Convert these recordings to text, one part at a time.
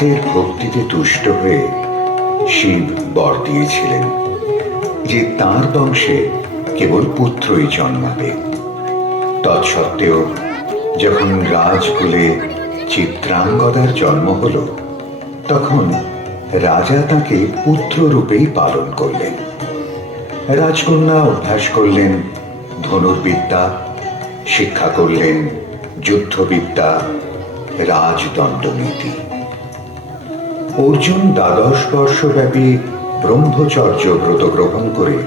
রাজের ভক্তিতে তুষ্ট হয়ে শিব বর দিয়েছিলেন যে তাঁর বংশে কেবল পুত্রই জন্মাবে। তৎসত্ত্বেও যখন রাজকুলে চিত্রাঙ্গদার জন্ম হল, তখন রাজা তাকে পুত্ররূপেই পালন করলেন। রাজকন্যা অভ্যাস করলেন ধনুর্বিদ্যা, শিক্ষা করলেন যুদ্ধবিদ্যা, রাজদণ্ডনীতি। অর্জুন 12 বর্ষব্যাপী ব্রহ্মচর্য ব্রত গ্রহণ করে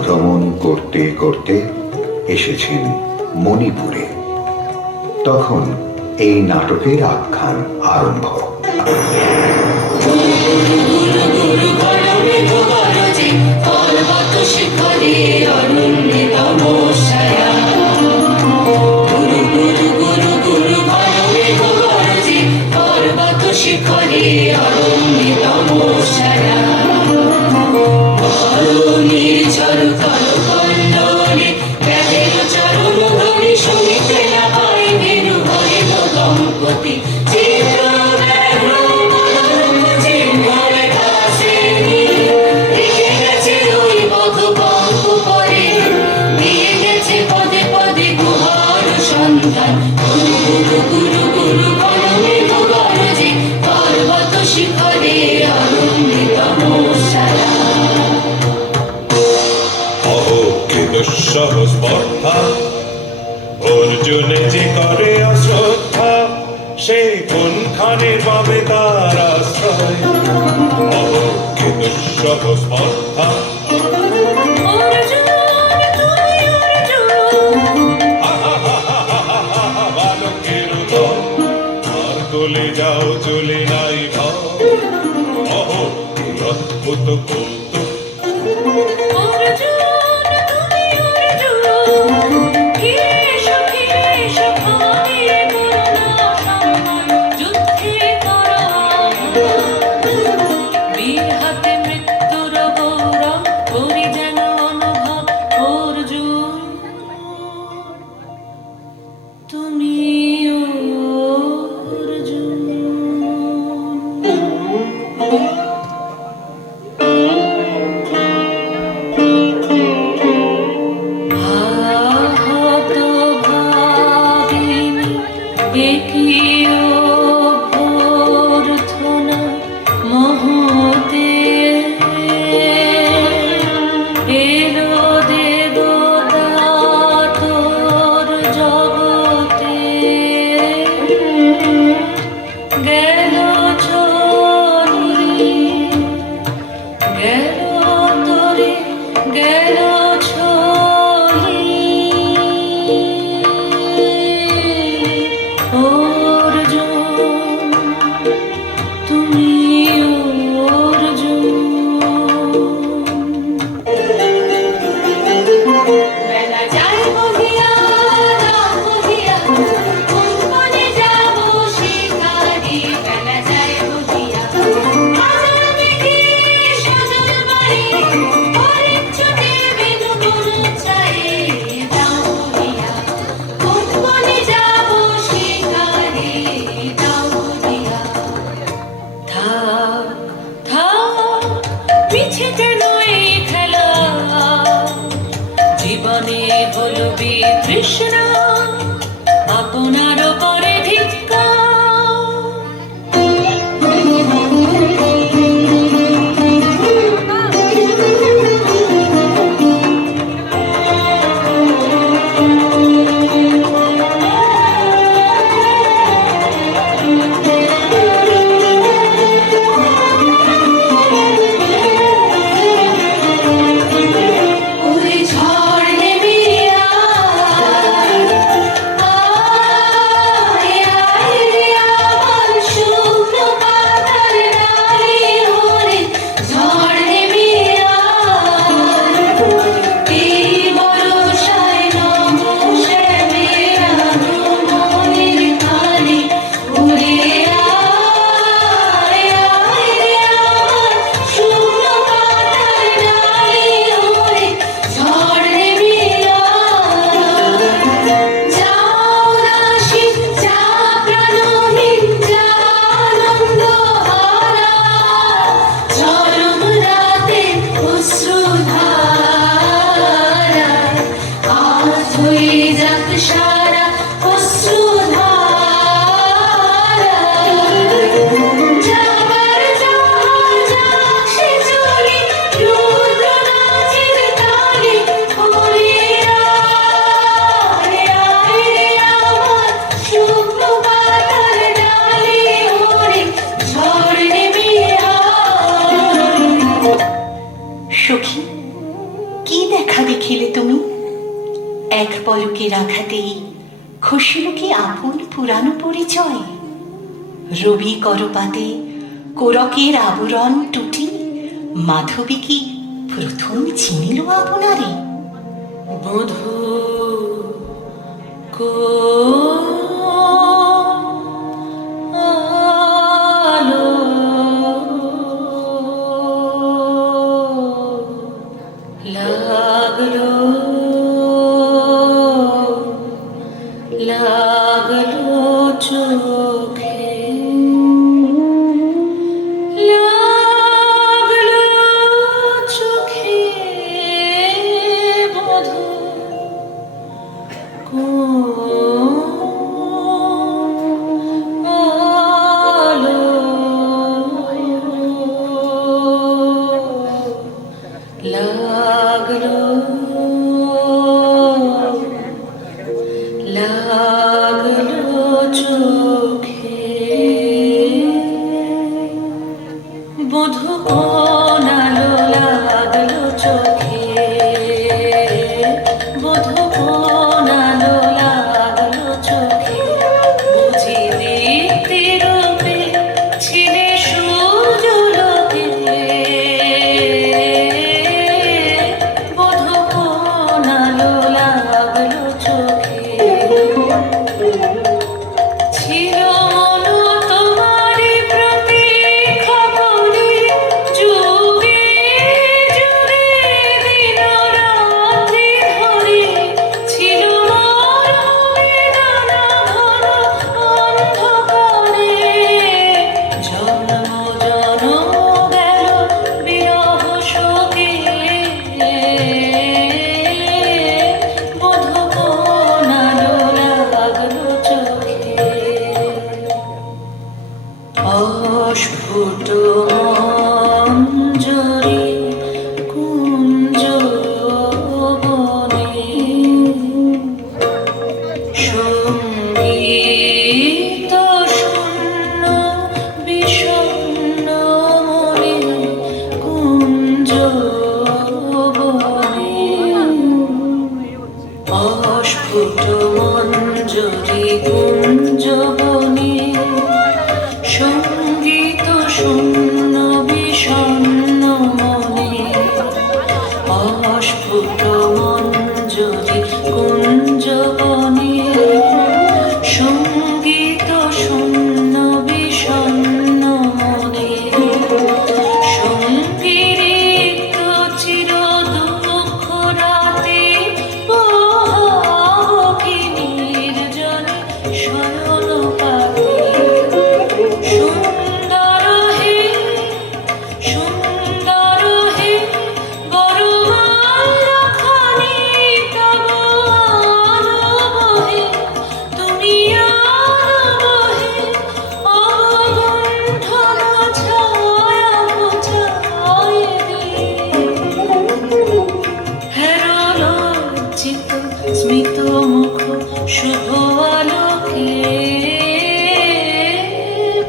ভ্রমণ করতে করতে এসেছেন মণিপুরে। তখন এই নাটকের আখ্যান আরম্ভ। স্পর্ধা অর্জুনে যে করে অশ্রদ্ধা, সে কোনখানের পাবে তার আশ্রয়। অহকে দুঃসহ স্পর্ধা বালকের উদয়, আর গলে যাও চলে নাই ভাব। অহকে অদ্ভুত কৌতুক আঘাতে আঘাতেই খসিল কি আপন পুরানো পরিচয়? রবি করপাতে কোরকের আবরণ টুটি মাধবী কি প্রথম চিনিল আপনারে? বধূ আলো লাগলো লাগলো চোখে লাগলো চোখে বধূ আলো লাগলো লাগলো চোখে বধূ কোন আলো লাগলো চোখে বধূ কোন আলো লাগলো চোখে বুঝি দীপ্তি রূপে ছিলে সূর্যলোকে বধূ কোন আলো লাগলো চোখে ছিল মন তোমারি প্রতীক্ষা করি যুগে যুগে দিন রাত্রি ধরে ছিল মোর বেদনা ঘন অন্ধকারে জন্ম জন্ম গেল বিরহ শোকে বধূ কোন আলো লাগলো চোখে অস্ফুট মঞ্জরি কুঞ্জ বনে সঙ্গীত শূন্য বিষণ্ণ মনে কুঞ্জ বনে অস্ফুট মঞ্জরি কুঞ্জ বনে সঙ্গীত শূন্য বিষণ্ণ মনে অস্ফুট মঞ্জরি কুঞ্জ বনে সঙ্গীত শূন্য বিষণ্ণ মনে সঙ্গীত চির দুঃখ রাতে পোহাব কি নির্জনে শয়ন পাতে সুন্দর হে বরমালা খানি তব আলো বহে তুমি আলো বহে অবগুণ্ঠন ছায়া ঘোচায় দিলে হেরো লজ্জিত স্মিত মুখ শুভ আলোকে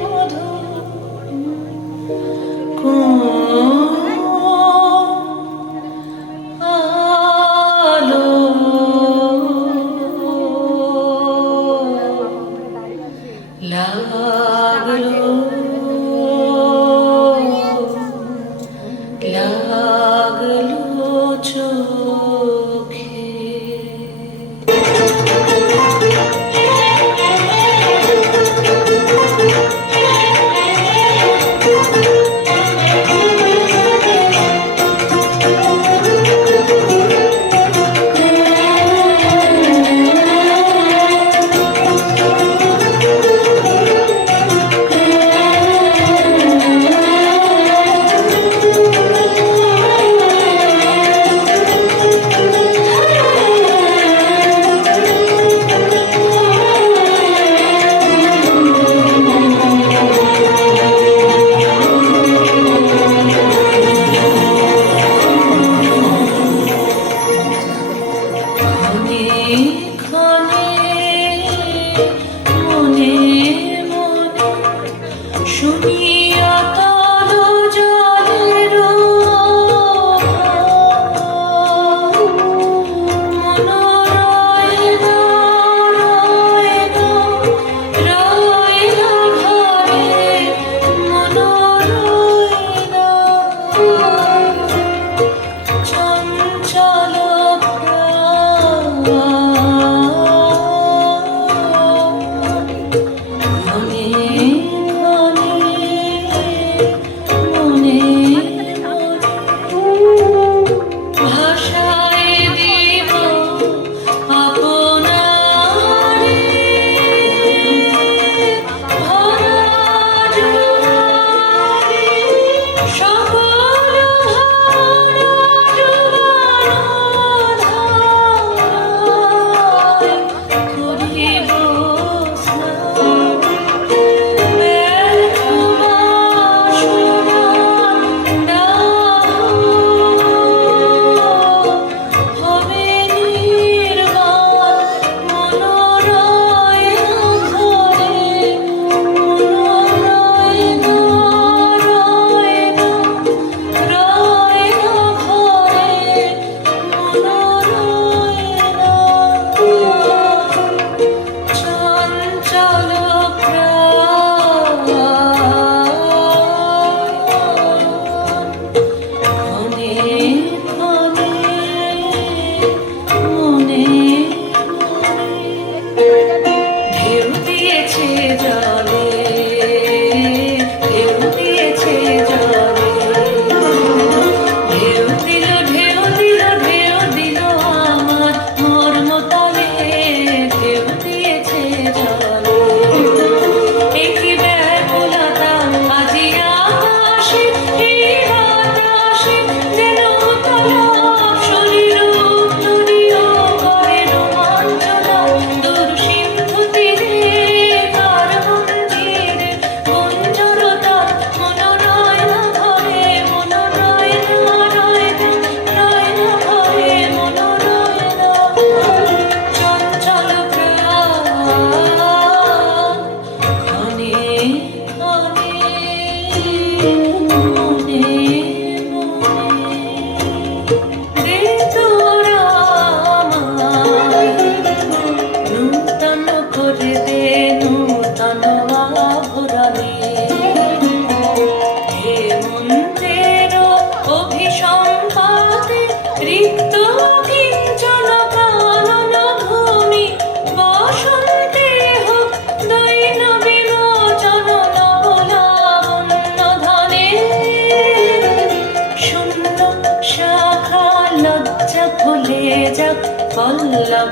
বধূ আলো লাগলো লাগলো চোখে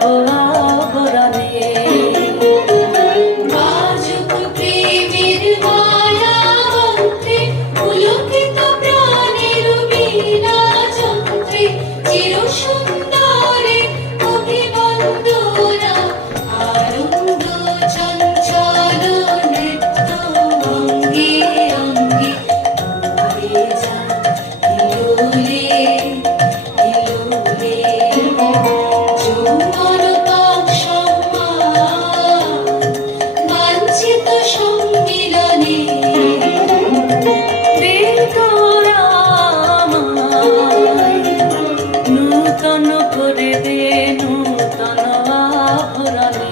আবরণে আজব প্রেমের মায়া মন্ত্রে পুলকিত প্রাণের বীণা যন্ত্রে চির সুন্দরে অভিবন্দনা আনন্দ চঞ্চল নৃত্য অঙ্গে অঙ্গে উড়ে যায় হিলোলে হিলোলে যৌবন পাক সম্মান বাঞ্ছিত সম্মিলনে নূতন করে দে নূতন আভরণে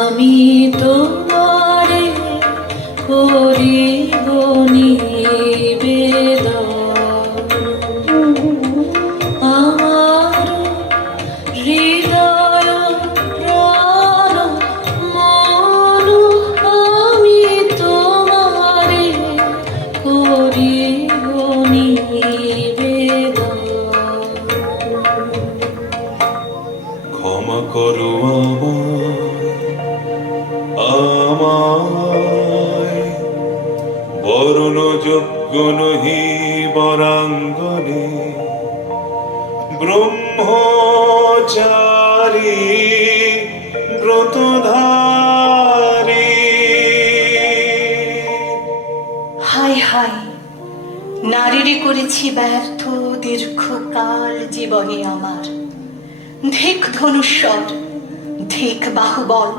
আমি তোমারে করিব নিবেদন আমার হৃদয় প্রাণ মন আমি তোমারে করিব নিবেদন ক্ষমা করো আমায় বরণ যোগ্য নহি বরাঙ্গনে ব্রহ্মচারী ব্রতধারী হায় হায় নারীরে করেছি ব্যর্থ দীর্ঘকাল জীবনে আমার ধিক ধনুস্বর ধিক বাহুবল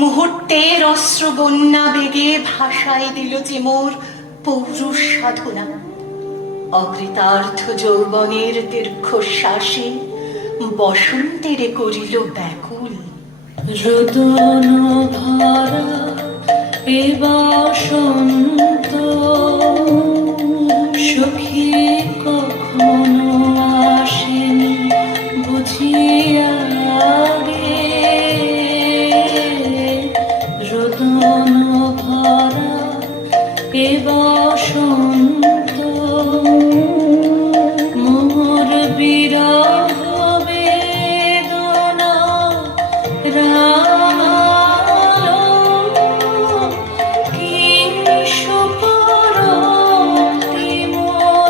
মুহূর্তের অস্ত্র বন্যা বেগে ভাষায় দিল যে মোর পৌরুষ সাধনা অকৃতার্থ যৌবনের দীর্ঘশ্বাসে বসন্তেরে করিল ব্যাকুল রোদন ভরা এ বসন্ত সখী কখনো আসেনি বুঝিয়া গে রোদন ভরা এ বসন্ত মোর বিরহ বেদনা রালো কি সুকর কি মোর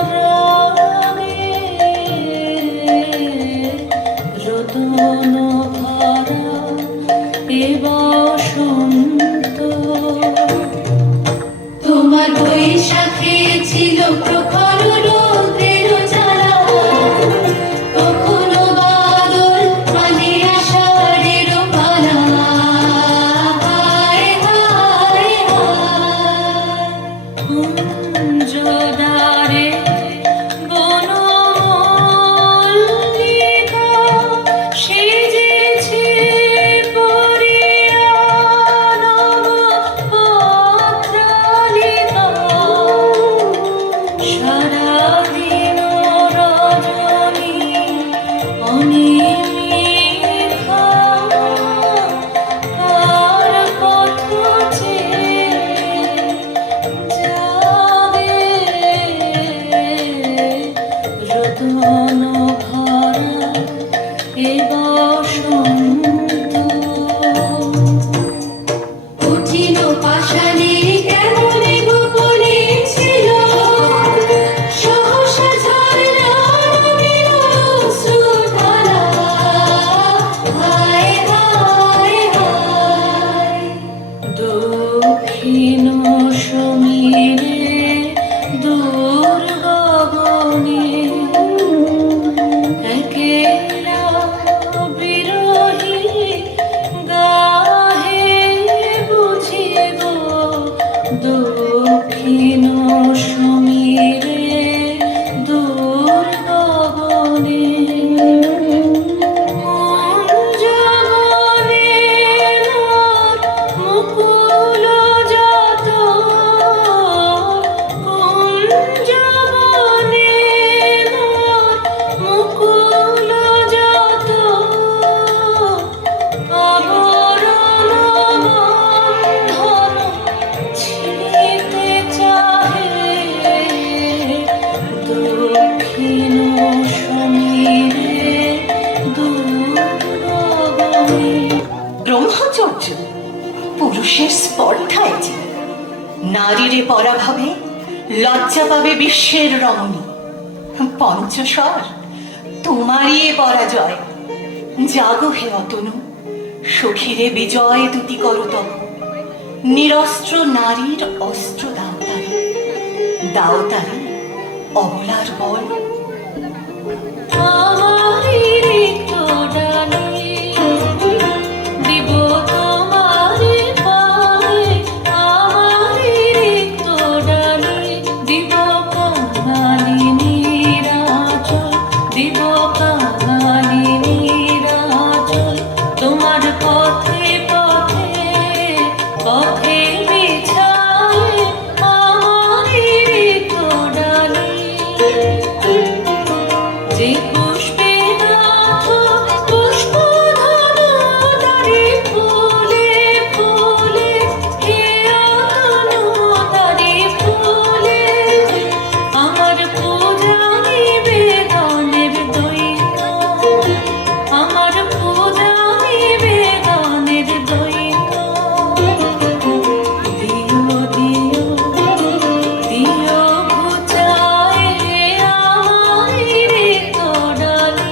ক্ষীণ সমীরে দুর্গমে। ব্রহ্মচর্য পুরুষের স্পর্ধায় যে, নারীরে পরাভবে লজ্জা পাবে বিশ্বের রমণী। পঞ্চস্বর তোমারই এ পরাজয়। জাগো হে অতনু, সখীরে বিজয় দুতি করতম। নিরস্ত্র নারীর অস্ত্র দাওতারে, দাওতারে অবলার বল। আমারই রিক্ত ডালে দিব তোমারে পায়ে, আমারই রিক্ত ডালে দিব কাঙালিনীর আঁচল, দিব কাঙালিনীর আঁচল। তোমার পথে পথে পথে বিছায়ে আমারই রিক্ত ডালে। যে পুষ্পে নাথ পুষ্পধনু তারি ফুলে ফুলে, হে অতনু তারি ফুলে। আমার পূজা নিবেদনের দৈন্য, আমার পূজা নিবেদনের দৈন্য। দিও দিও দিও ঘুচায়ে আমারই রিক্ত ডালে।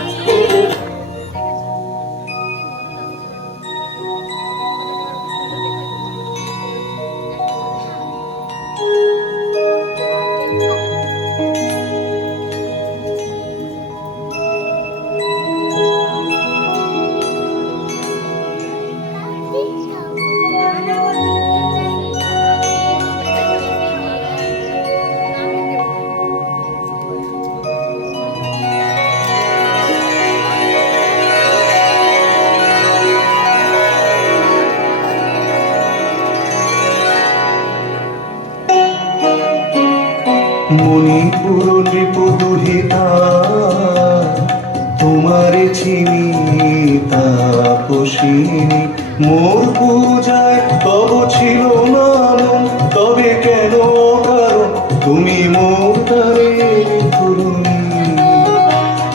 মণিপুর নৃপদুহিতা তোমারে চিনি তাপসিনী। মোর পূজায় তব ছিল নাম, তবে কেন কারণ তুমি মোর তারে ধরুনি।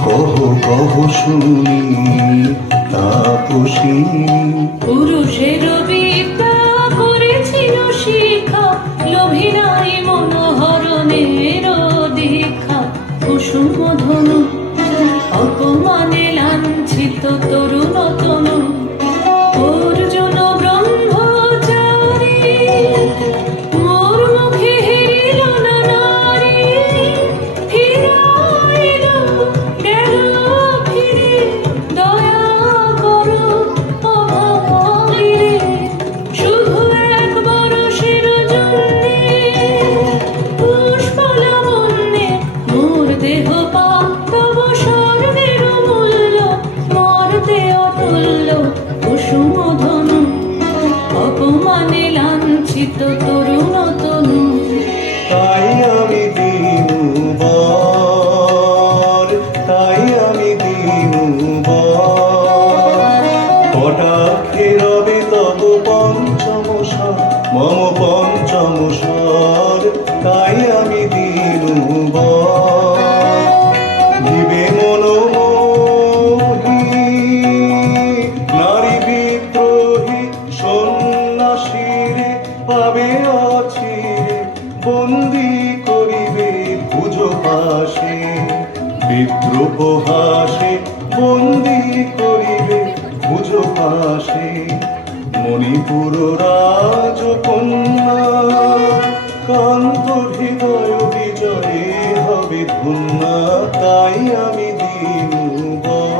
কহ কহ শুনি তাপসিনী। পুরুষের বিদ্যা করেছিল শিখা, লোভী নারী মনোহরণের দীক্ষা। কুসুম ধনু অপমানে লাঞ্ছিত তরুণ তনু, অর্জুন ব্রহ্মচারী মোর মুখে হেরিল না নারী। ফিরাইল গেল ফিরে, দয়া করো অভাগীরে। শুধু এক বরষের জন্যে পুষ্প লাবণ্যে মোর দেহ পাপ, তব স্বর্ণের মূল্য মর্তে অতুল্য। কুসুম ধনু অপমানে লাঞ্ছিত তরুণ তনু। তাই আমি দিনু বর, তাই আমি দিনু বর। কটাক্ষে রবে তব পঞ্চম স্বর, মম পঞ্চম স্বর। তাই আমি দিনু বর। দিবে মনোমোহী নারী বিদ্রোহী সন্ন্যাসীরে পাবে অচিরে, বন্দি করিবে ভুজ পাশে। বিদ্রোহ হাসে বন্দি করিবে ভুজ পাশে। মণিপুর রাজকন্যা কান্ত হৃদয় বিজয়ে হবে ধন্যা। তাই আমি দিনু বর।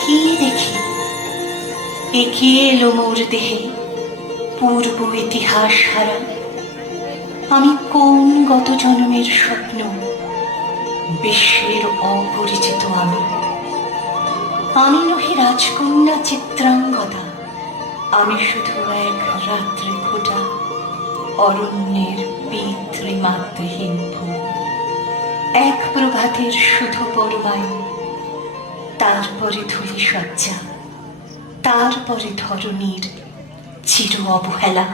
কি দেখি, একে এলো মোর দেহে পূর্ব ইতিহাস হারা। আমি কোন গত জন্মের স্বপ্ন, বিশ্বের অপরিচিত আমি। আমি নহি রাজকন্যা চিত্রাঙ্গদা, আমি শুধু এক রাত্রি ফোঁটা অরণ্যের পিতৃমাতৃহীন ফুল। এক প্রভাতের শুধু পরবায়ু, তারপরে ধূলি সজ্জা, তারপরে ধরণীর চির অবহেলা।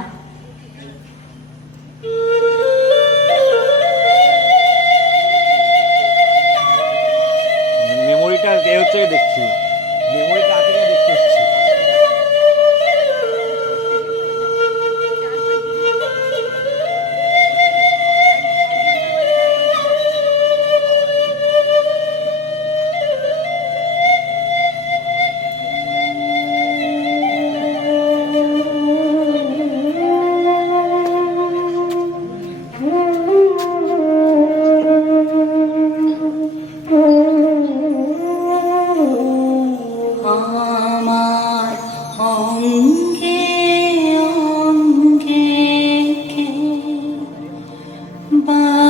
মেমোরিটা এ হচ্ছে দেখছি, মেমোরিটা আছে কিনা দেখতে এসেছি। আমার অঙ্গে অঙ্গে কে বাজায়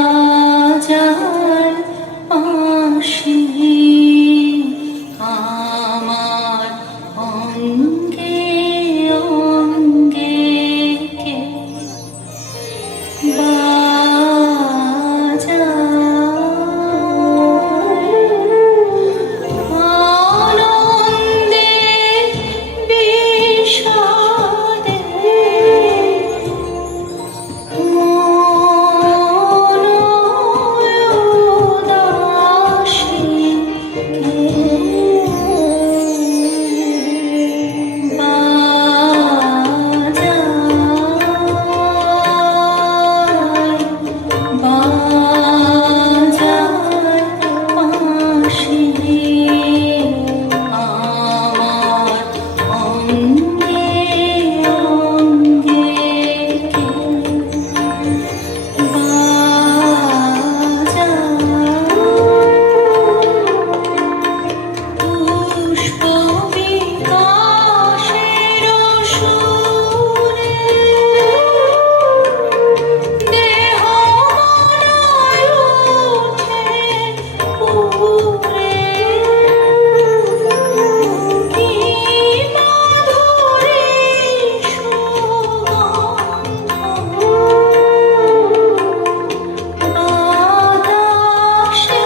বাজায় বাঁশি, আমার অঙ্গে অঙ্গে কে আনন্দে বিষাদে মন উদাসী পুষ্প বিকাশের সুরে দেহ মনায় ওঠে উড়ে, কি মাধুরী বাতাসে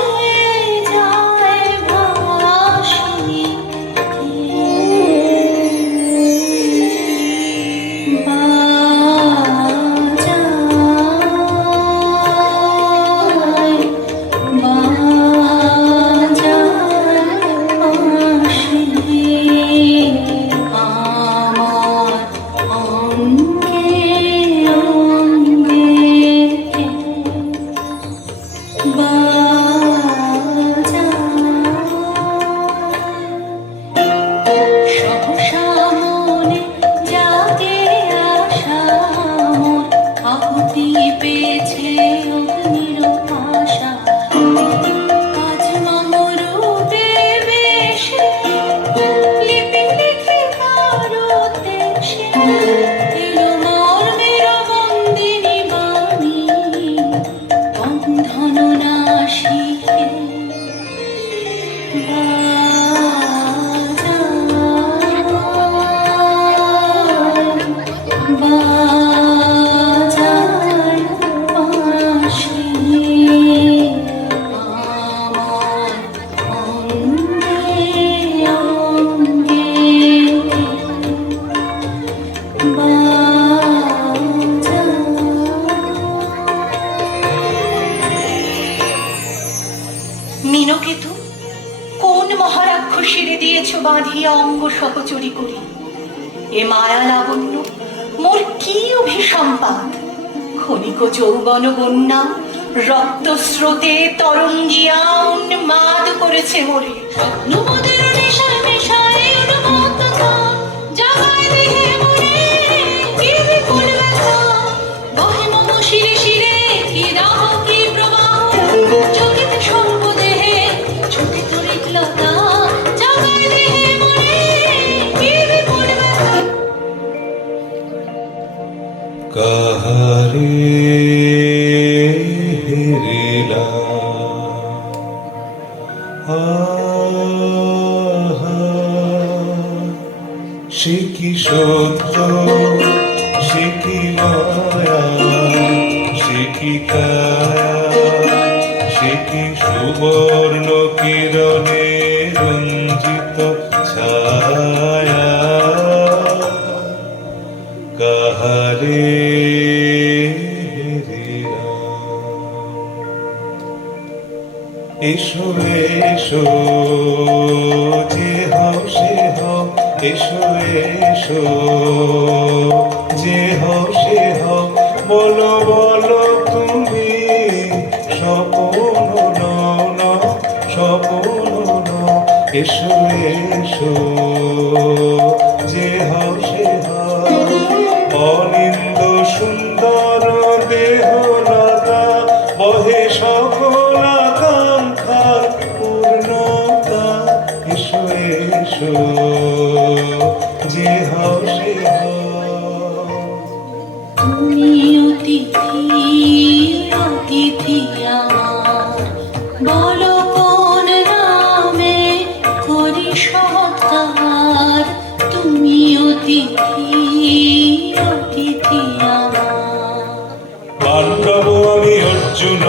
যায় ভাসি, বাজায় বাজায় বাঁশি, আমার অঙ্গে অঙ্গে কে সহসা মনে জাগে আশা মোর, আহুতি পেয়েছে অগ্নির পাশা, আজ মমরূপে বেশে লিপি লিখে কারো দেশে এলো মর্মের বন্দিনী বাণী, বন্ধন নাশিকে বাজায় বাজায় বাঁশি, আমার অঙ্গে অঙ্গে মীনকেতু, কোন মহারাক্ষসীরে দিয়েছ বাঁধিয়া অঙ্গ সহচরী করি? এ মায়া লাবণ্য মোর কি অভিসম্পাদ? ক্ষণিক যৌবন বন্যা রক্ত স্রোতে তরঙ্গিয়া উন্মাদ করেছে মোরে। স্বপ্নমদের নেশায় নেশায় উন্মত্ততা জাগায় দেহে মনে কি বিপুল ব্যথা, বহে মম শিরে শিরে কি দাহ কি প্রবাহ, চলিতে সর্বদেহে ছুটে তরিত লতা, জাগায় দেহে মনে কি বিপুল ব্যথা। কাহারে হেরিলা আহা, সে কি শিখায়া সে কি সুবর্ণ কিরণে রঞ্জিত ছায়া কাহারে এসো এসো যে হও সে হও এসো এসো যে হও সে হও বলো বলো তুমি স্বপ্ন নও নও স্বপ্ন নও এসো এসো যে হও সে হও অনিন্দ সুন্দর দেহলতা বহে সকল আকাঙ্ক্ষার পূর্ণতা এসো এসো যে হও সে হও তুমি অতিথি অতিথি আমার বলো কোন নামে করি সৎকার তুমি অতিথি অতিথি আমার পাণ্ডব আমি অর্জুন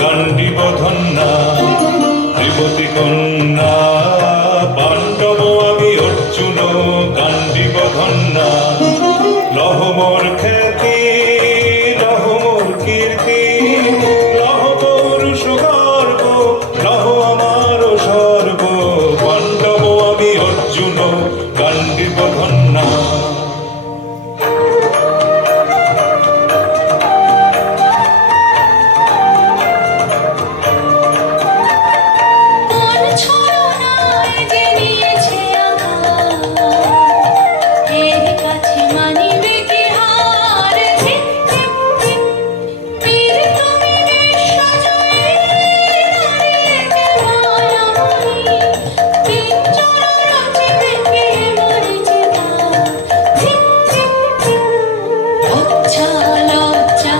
গান্ডীব ধন্যা ত্রিপতি কন্যা পাণ্ডব আমি অর্জুন গান্ডীব ধন্যা লহ মোর খ্যাতি লহ মোর কীর্তি লহ পৌরুষ গর্ব লহ আমার সর্ব পাণ্ডব আমি অর্জুন গান্ডীব ধন্যা কোন ছলনায় যে নিয়েছে আঘাত, এর কাছে মানিবে কি হার? ঝিক ঝিক ঝিক, বীর তুমি বিশ্বজয়ী, নারীকে মায়াময়ী, পিঞ্জর রচিবে কে মরিচিকা? ঝিক ঝিক ঝিক, লজ্জা লজ্জা,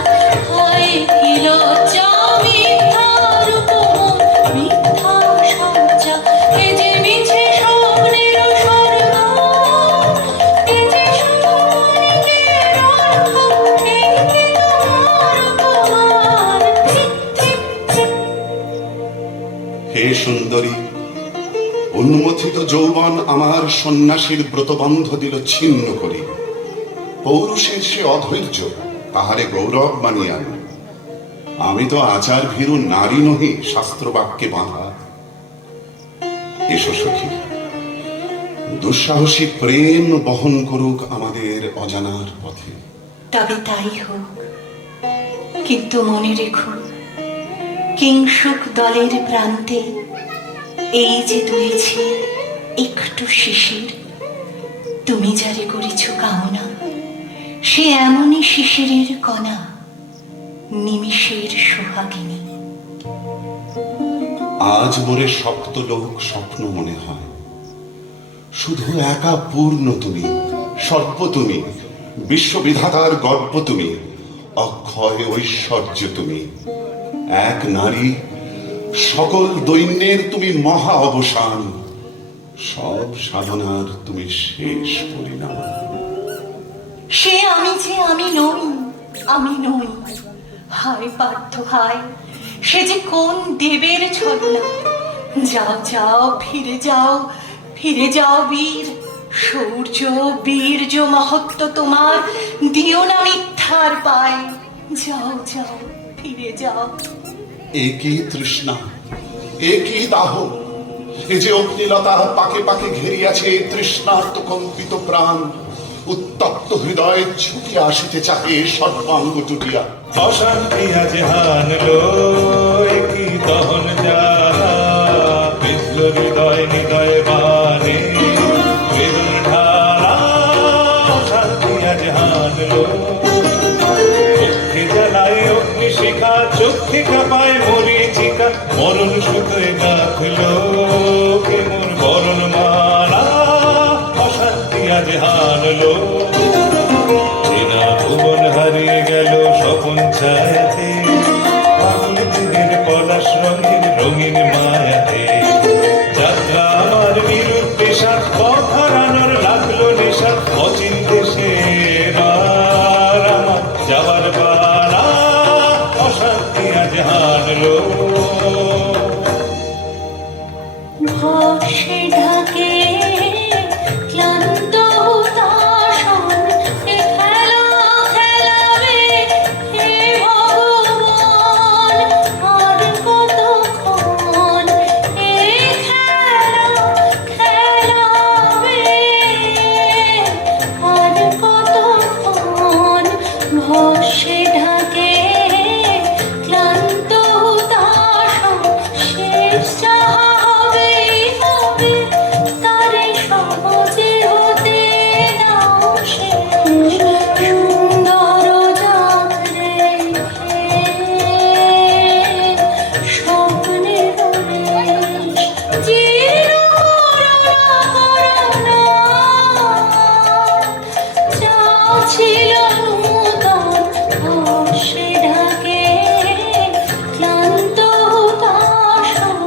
হায় কি লজ্জা, মিথ্যার উপমন, মিথ্যা সজ্জা, এ যে মিছে স্বপ্নের স্বর্গ, এ যে শুধু ক্ষণিকের অর্থ, এই কি তোমার উপহার? ঝিক ঝিক ঝিক। হে সুন্দরী, উন্মথিত যৌবন আমার সন্ন্যাসীর ব্রতবন্ধ দিল ছিন্ন করি। পৌরুষের সে অধৈর্য তাহারে গৌরব মানিয়ান। আমি তো আচার ভীরু নারী নহি শাস্ত্রবাক্যে বাঁধা। এসো সখী, দুঃসাহসী প্রেম বহন করুক আমাদের অজানার পথে। তবে তাই হোক, কিন্তু মনে রেখো কিংসুক দলের প্রান্তে এই যে দুলেছে একটু শিশির, তুমি যারে করেছ কামনা সে এমনই শিশিরের কণা, নিমিষের সোহাগিনী। আজ মোরে শক্ত লোক স্বপ্ন মনে হয়, শুধু একা পূর্ণ তুমি, সর্ব তুমি, বিশ্ববিধাতার গর্ব তুমি, অক্ষয় ঐশ্বর্য তুমি, এক নারী, সকল দৈন্যের তুমি মহা অবসান, সব সাধনার তুমি শেষ পরিণাম। সে আমি যে আমি নই, আমি নই, হায় পার্থ হায়, সে যে কোন দেবের ছলনা। যাও যাও, ফিরে যাও, ফিরে যাও বীর, শৌর্য বীর্য মহত্ব তোমার দিও না মিথ্যার পায়। যাও যাও, ফিরে যাও। একই তৃষ্ণা, একই দাহ, এ যে অগ্নিলতার পাকে পাকে ঘেরিয়াছে তৃষ্ণার্ত কম্পিত প্রাণ, উত্তপ্ত হৃদয়ে ছুটি আসিতে চাহে সর্বাঙ্গ টুটিয়া। অশান্তি আজ হানলো কি দহন জ্বালা, বিধল হৃদয় হৃদয় বানে বেদন ঢালা। অশান্তি আজ হানলো চোখে জ্বালায় অগ্নিশিখা, চোখে কাঁপায় মরীচিকা, মরণ সুতোয় গাঁথলো কে মোর বরণ মালা। অশান্তি আজ হানলো চেনা ভুবন হারিয়ে গেল স্বপন ছায়াতে, আগুন দিনের পলাশ রঙের রঙিন মায়াতে। যাত্রা আমার বিরূপ পেশা, পথ হারানোর লাগলো নেশা, অচিন দেশে এবার আমার যাবার পালা। আনলো ভরসে ঢাকে ক্লান্ত হুতাশন এ খেলা খেলাবে হে ভগবান আর কতক্ষণ এ খেলা খেলাবে আর কতক্ষণ ভরসে ঢাকে ক্লান্ত হুতাশন শেষ যাহা হবে হবে তারে সহজে হতে দাও শেষ সুন্দর যাত্রে স্বপ্নের রেশ জীর্ণ করোনা যা ছিল নূতন ভরসে ঢাকে ক্লান্ত হুতাশন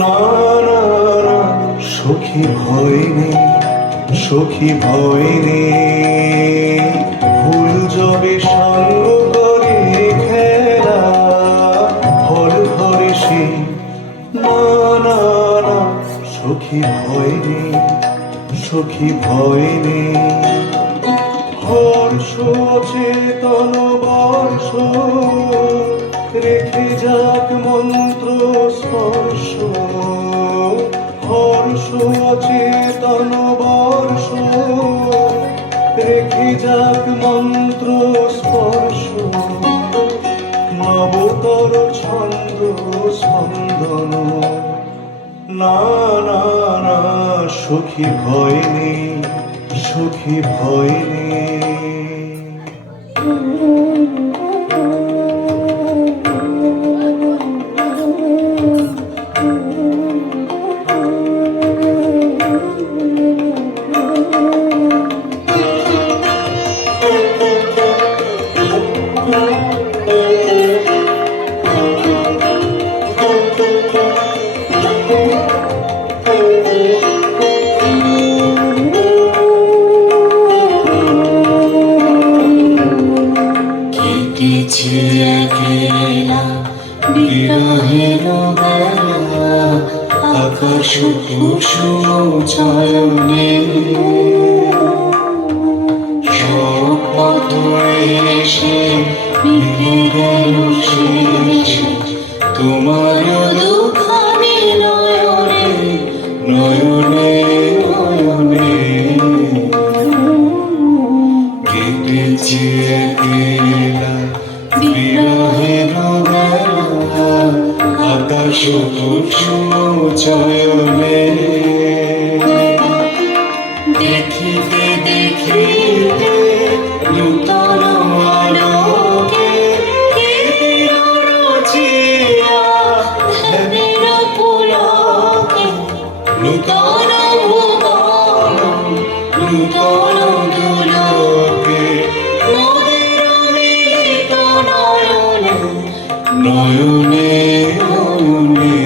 না না না সখী ভয় নেই, সখী ভয় নেই, ভুল যবে সঙ্গ করে খেলা হর হরে সে। না না না সখী ভয় নেই, সখী ভয় নেই, হর্ষ চেতন বর্ষ রেখে যাক মন্ত্র স্পর্শ, হর্ষ চেতন বর্ষ রেখে যাক মন্ত্র স্পর্শ, নবতর ছন্দ স্পন্দন। না না না সখী ভয় নেই, সখী ভয় নেই। কেটেছে একলা বিরহের বেলা আকাশ কুসুম চয়নে সব পথ এসে মিলে গেল শেষে তোমার দুখানি নয়নে নয়নে নয়নে কেটেছে একলা বিরহের বেলা আকাশ কুসুম চয়নে দেখিতে দেখিতে নূতন আলোকে কেঁদে রচিয়া ধ্যানের পুলকে নূতন ভুবন নূতন দুলোকে মোদের মিলিত নয়নে নয়নে নয়নে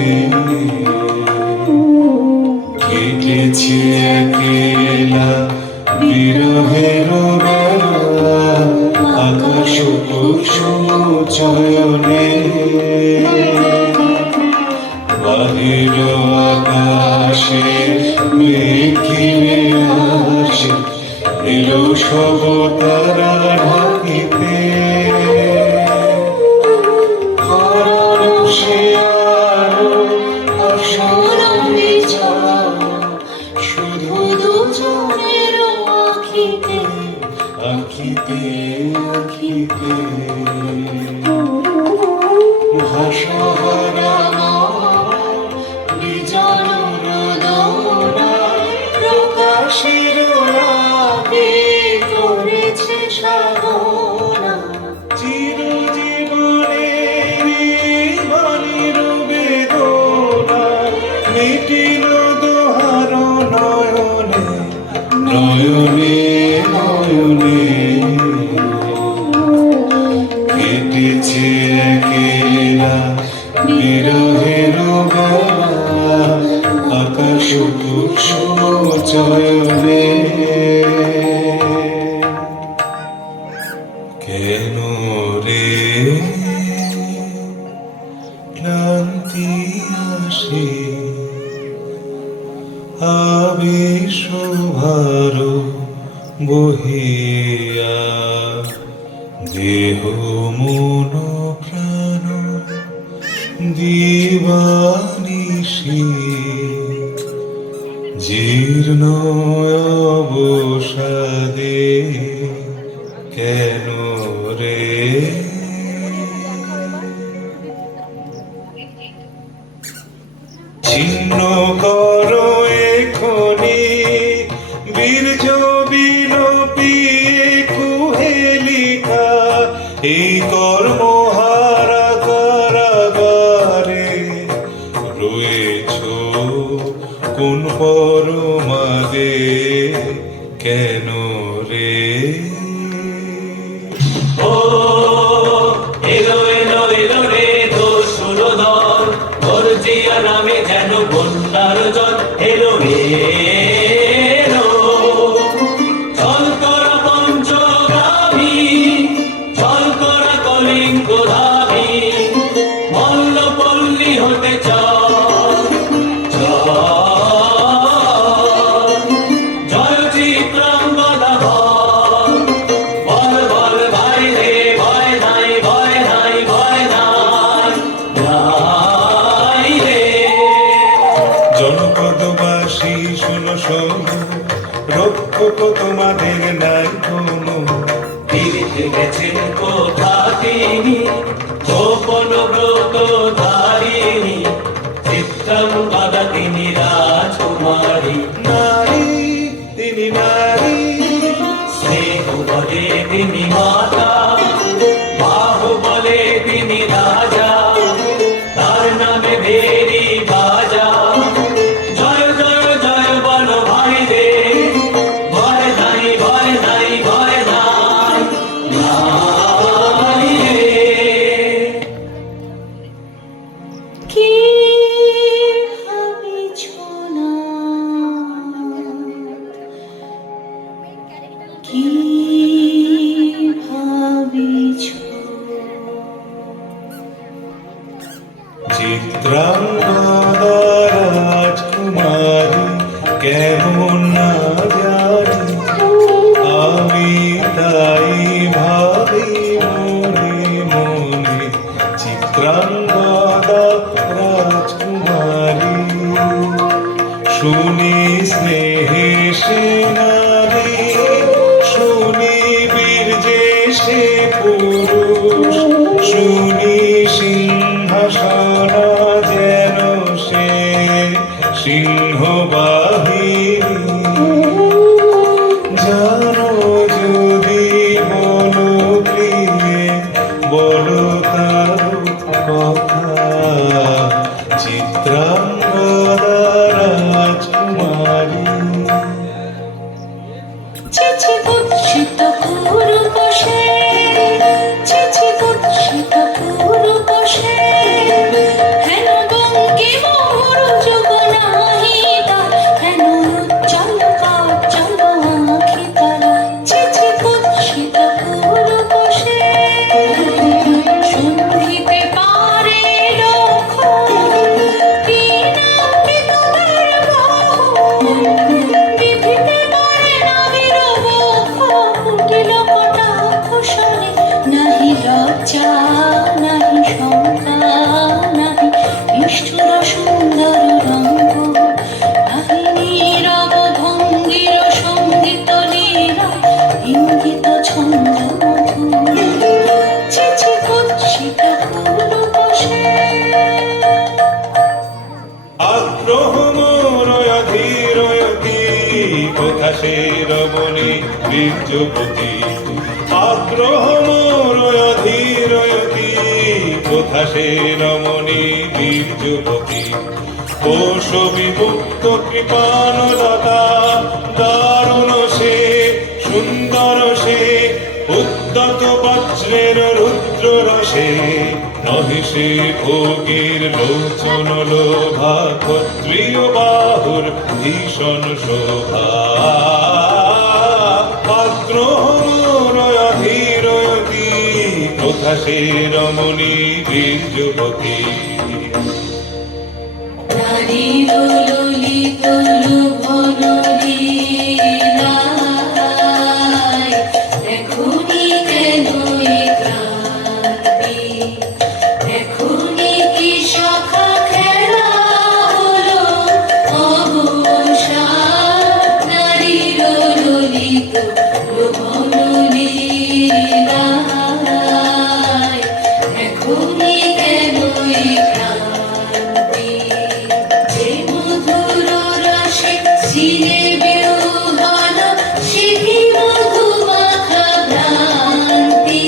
কেটেছে একলা বিরহের বেলা আকাশ কুসুম চয়নে বাহির আকাশে মেঘ ঘিরে আসে এলো সব তারা ঢাকিতে হারানো সে আলো আসল বিচার শুধু দুজনের আখিতে আখিতে আখিতে ভাষাহারা বিজন রোদনা প্রকাশের রাগে করেছে সাধনা চিরজীবনের বাণীর বেদনা বিরহের বেলা আকাশ কুসুম চয়নে কেন রে ক্লান্তি আসে আবেশ ভার বহিয়া দেহ মন প্রাণ দিবানিশি জীর্ণ অবসাদে কেন রে ছিন্ন করো এখনি বীর্য বিলোপিয়ে কুহেলিকা এই কর্মহারা কারাগারে রয়েছ কোন পরমাদে কেন রে ও এলো এলো এলো রে দোসর দল গর্জিয়া নামে যেন বন্যার জল এলো রে এলো। জল করা পঞ্চগ্রামী জল করা কলিঙ্গ ধাবী মল্লপল্লী হতে চল চল জয় চিত্রাঙ্গদা বল বল বল ভাই রে ভয় নাই ভয় নাই ভয় নাই নাই রে। জনপদবাসী শোনো শোনো রক্ষক তোমাদের নাই কোনো ফিরিতে গেছেন কোথা তিনি গোপন ব্রত ধারিণী চিত্রাঙ্গদা তিনি রাজকুমারী নারী তিনি নারী স্নেহ বলে তিনি মাতা বাহুবলে তিনি রাজা তার নামে ভেরি বাজা জয় জয় জয় বলো ভাই রে ভয় নাই ভয় নাই ভয় নাই নাই রে। কি ভাবিছ না কি ভাবিছ চিত্রাঙ্গদা রাজকুমারী কেমন না জানি আমি তাই ভাবি মনে মনে চিত্রাঙ্গদা রাজকুমারী শুনি স্নেহে সে নারী শুনি বীর্যে সে পুরুষ শুনি সিংহাসন যেন সে সিংহবাহিনী জানো যদি বলো প্রিয়ে বলো তার কথা চিত্রাঙ্গদা রাজকুমারী চিঠি কুৎসিত কুরু বসে চিঠি কুৎসিত কুরু বসে হেন বঙ্গে মোর যোগ নাহি তার হেন চল চল আঁখি তারা চিঠি কুৎসিত কুরু বসে শুনতে পারে লক্ষ কি নামে তোমার বাহু বিধিতে পারে না বিরব কুটিল কটাক্ষ শোনে নাহি লজ্জা নাহি শঙ্কা নাহি নিষ্ঠুর সুন্দর রঙ্গ নাহি নীরব ভঙ্গির সঙ্গীত লীলা ইঙ্গিত ছন্দ মধুর চিঠি কুৎসিত কুরু বসে আগ্রহ মোর অধীরয়তি কোথা সে রমণী বীর্যবতী আগ্রহ মোর অধীরয়তি কোথা সে রমণী বীর্যবতী কোশ বিমুক্ত কৃপানলতা দারুণ সে সুন্দর সে উদ্যত বজ্রের রুদ্র রসে নহে সে ভোগের লোচন লোভা ক্ষত্রিয় বাহুর ভীষণ শোভা আগ্রহরয়ধীরয়তি কোথা সে রমণী বীর্যবতী নারী ললিত লোভনলীলায় এখনি কেন এ ক্রান্তি এখনি কি সখা খেলা হলো অবসাদ নারী ললিত লোভনলীলায় এখনি কেন এ ক্রান্তি যে মধুর রসে ছিলে বিহ্বল সে কি মধুমাখা ভ্রান্তি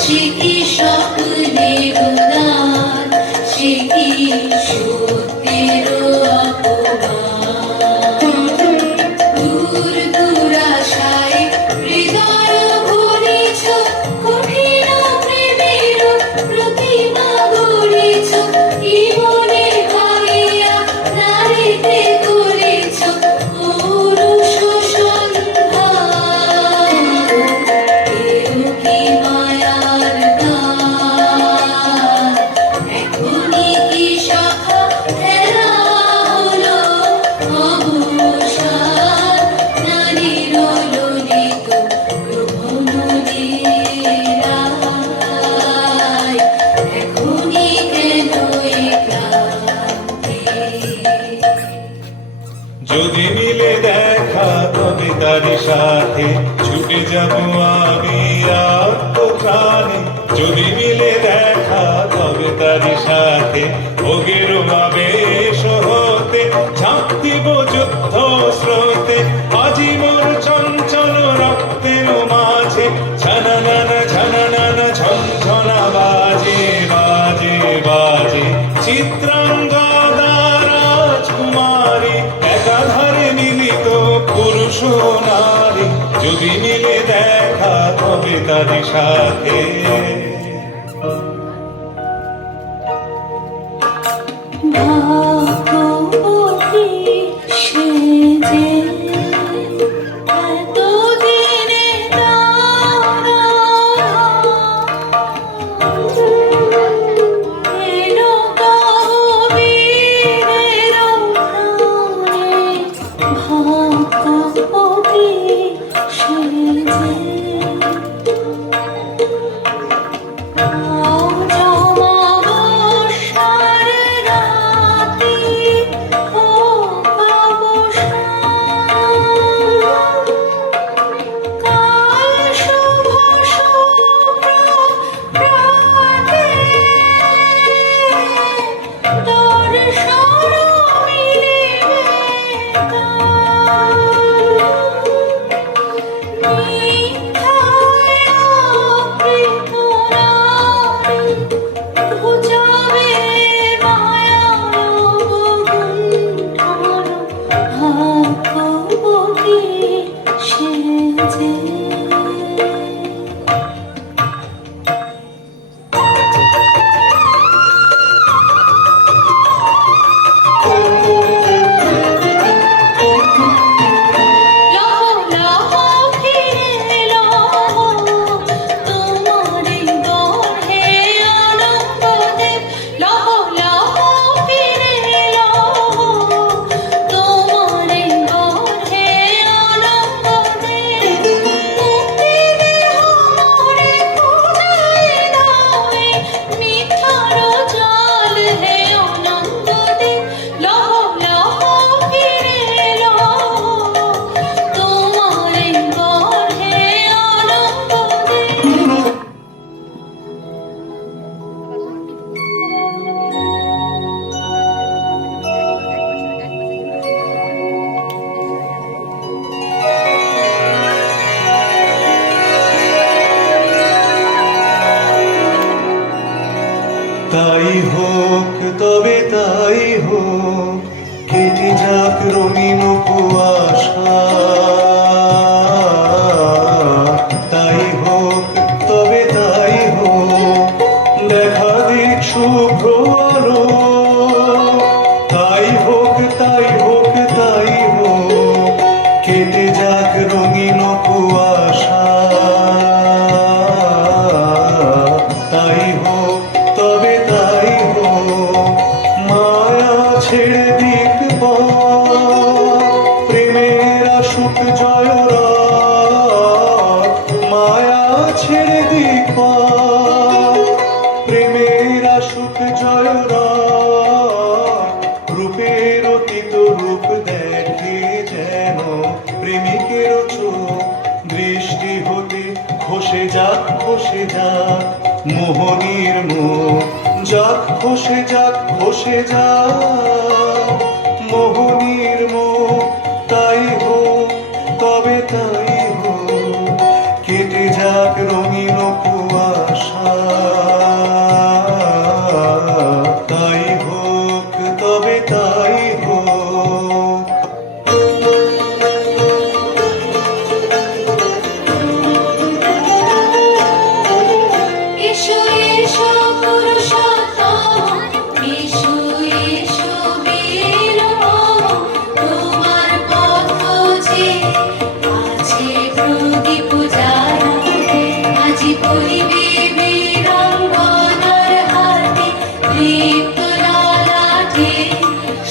সে কি স্বপ্নের উদান সে কি সত্যের অপমান দূর দুরাশায় হৃদয় ভরিছ কঠিন প্রেমের প্রতিমা গড়িছ কি মনে ভাবিয়া নারীতে করেছ পুরুষ সন্ধান কেউ কি মায়ার দান এখনি কি সখা খেলা হলো অবসাদ নারীর ললিত লোভনলীলায় এখনি কেন এ ক্রান্তি যদি মিলে দেখা তবে তার সাথে ছুটে যাব আমি আত্মপ্রাণে যদি মিলে দেখা তবে তার সাথে ভোগের আবেশ হতে ঝাঁপ দিব যুদ্ধ স্রোতে আজীবন চঞ্চল রক্তের মাঝে ঝননন ঝনঝনা বাজে বাজে বাজে চিত্রাঙ্গদা রাজকুমারী একাধারে মিলিত পুরুষ ও নারী যদি মিলে দেখা তবে তার সাথে ভাগ্যবতী সে যে এতদিনে তারা এলো তহবিলের প্রাণে ভাগ্যবতী সে যে অমাবস্যার রাতে কাল শুভ সুপ্রভাতে দর্শন মিলিবে মিথ্যায় অপ্রীত নারী ঘুচাবে মায়ার অবগুণ্ঠন ভাগ্যবতী সে যে লহ লহ ফিরে লহ তোমারে গর্হে আনন্দদেব লহ লহ ফিরে লহ তোমারে গর্হে আনন্দদেব মুক্তি দেহ মোরে খোদায় দাও মিঠার জল হে আনন্দদেব লহ লহ ফিরে লহ তোমারে গর্হে আনন্দদেব তাই হোক তবে তাই হোক কেটে যাক রঙিন কুয়াশা তাই হোক তবে তাই হোক দেখা ছেড়ে দিক প্রেমের আসুক জয় রাত, মায়া ছেড়ে দিক প্রেমের আসুক জয় রাত, রূপের অতীত রূপ দেখে যেন প্রেমিকের চোখ, দৃষ্টি হতে খসে যাক মোহনীর মুখ, যাক খসে যাক মোহনীর মুখ, তাই হোক তবে তাই হোক, কেটে যাক রঙিন কুয়াশা, তাই হোক তবে তাই হোক। এসো এসো পুরুষোত্তম, এসো এসো বীর মম, তোমার পথ যে আছে প্রদীপ জ্বালা, আজি পরিবে বীরাঙ্গনার হাতে দীপ্ত ললাটে,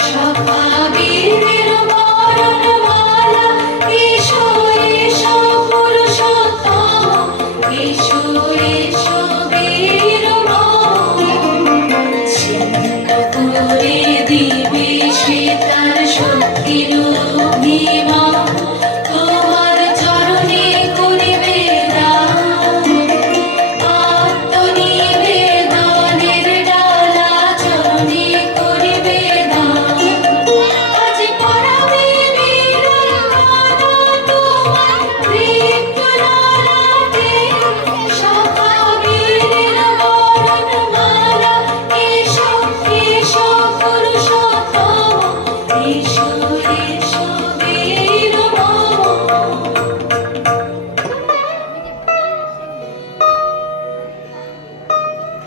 সখা বীরের বরণমালা। এসো এসো পুরুষোত্তম, এসো এসো বীর মম, চিন্তা করে দিবে সে তার শক্তির অভিমা, তোমার চরণে করিবে দান, আত্মনিবেদনের ডালা চরণে করিবে দান। আজি পরাবে বীরাঙ্গনা তোমার দীপ্ত ললাটে, সখা বীরের বরণমালা। এসো এসো পুরুষোত্তম, এসো এসো বীর মম।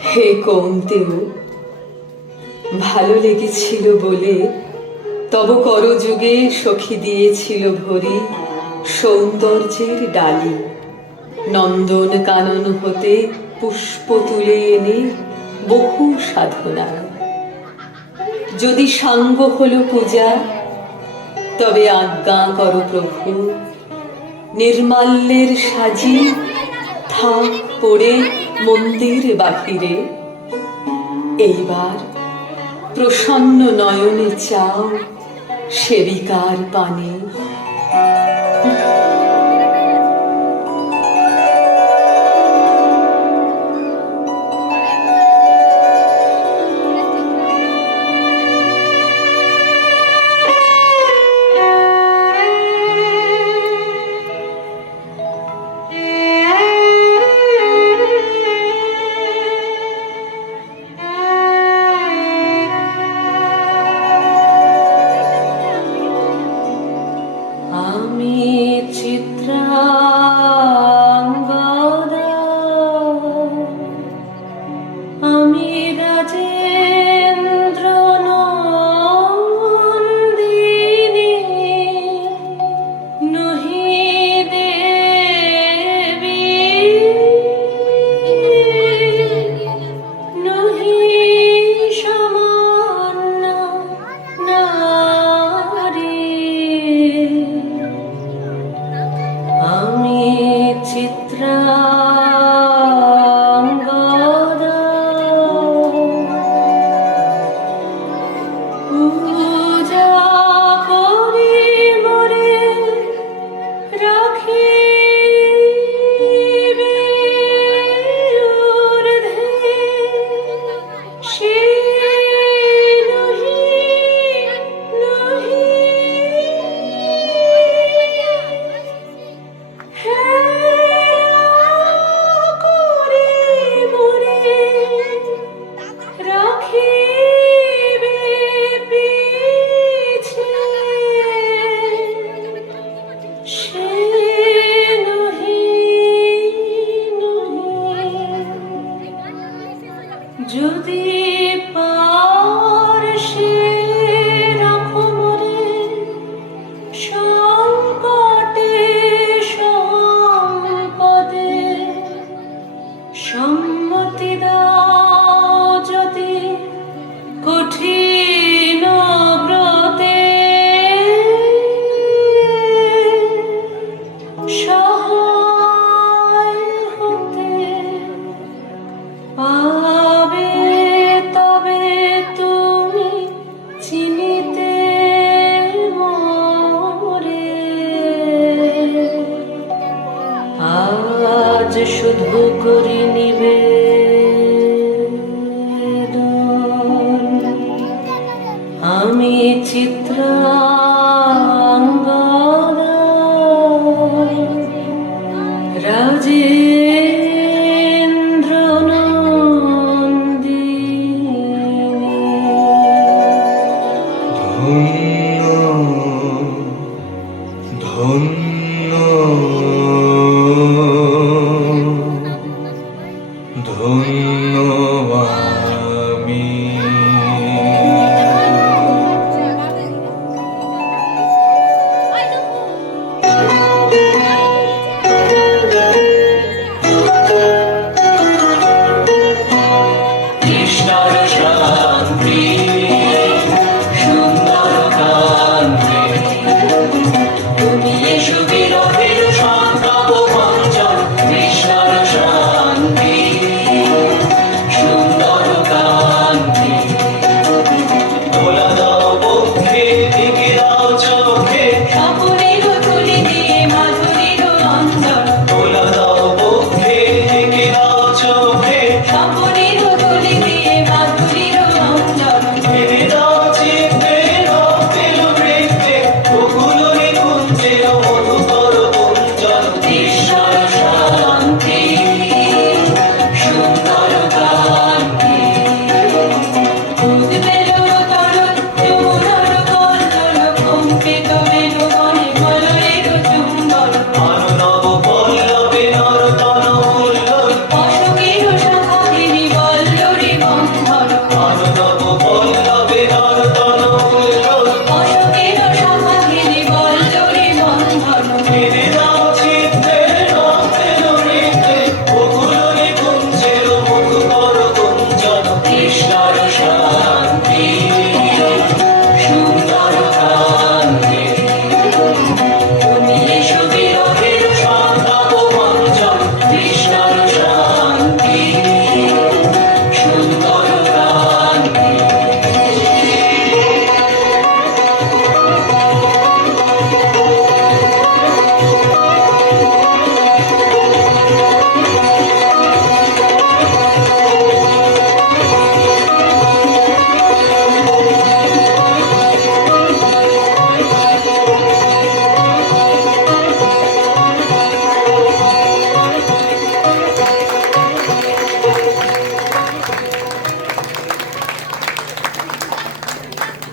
হে কৌন্তেয়, ভালো লেগেছিল বলে তব করযুগে সখী দিয়েছিল ভরি সৌন্দর্যের ডালি, নন্দন কানন হতে পুষ্প তুলে এনে বহু সাধনা। যদি সাঙ্গ হলো পূজা, তবে আজ্ঞা করো প্রভু, নির্মাল্যের সাজি থাক পড়ে মন্দির বাহিরে। এইবার প্রসন্ন নয়নে চাও সেবিকার পানে। আমি চিত্রাঙ্গনা রাজেন্দ্র নন্দিনী। ধন্য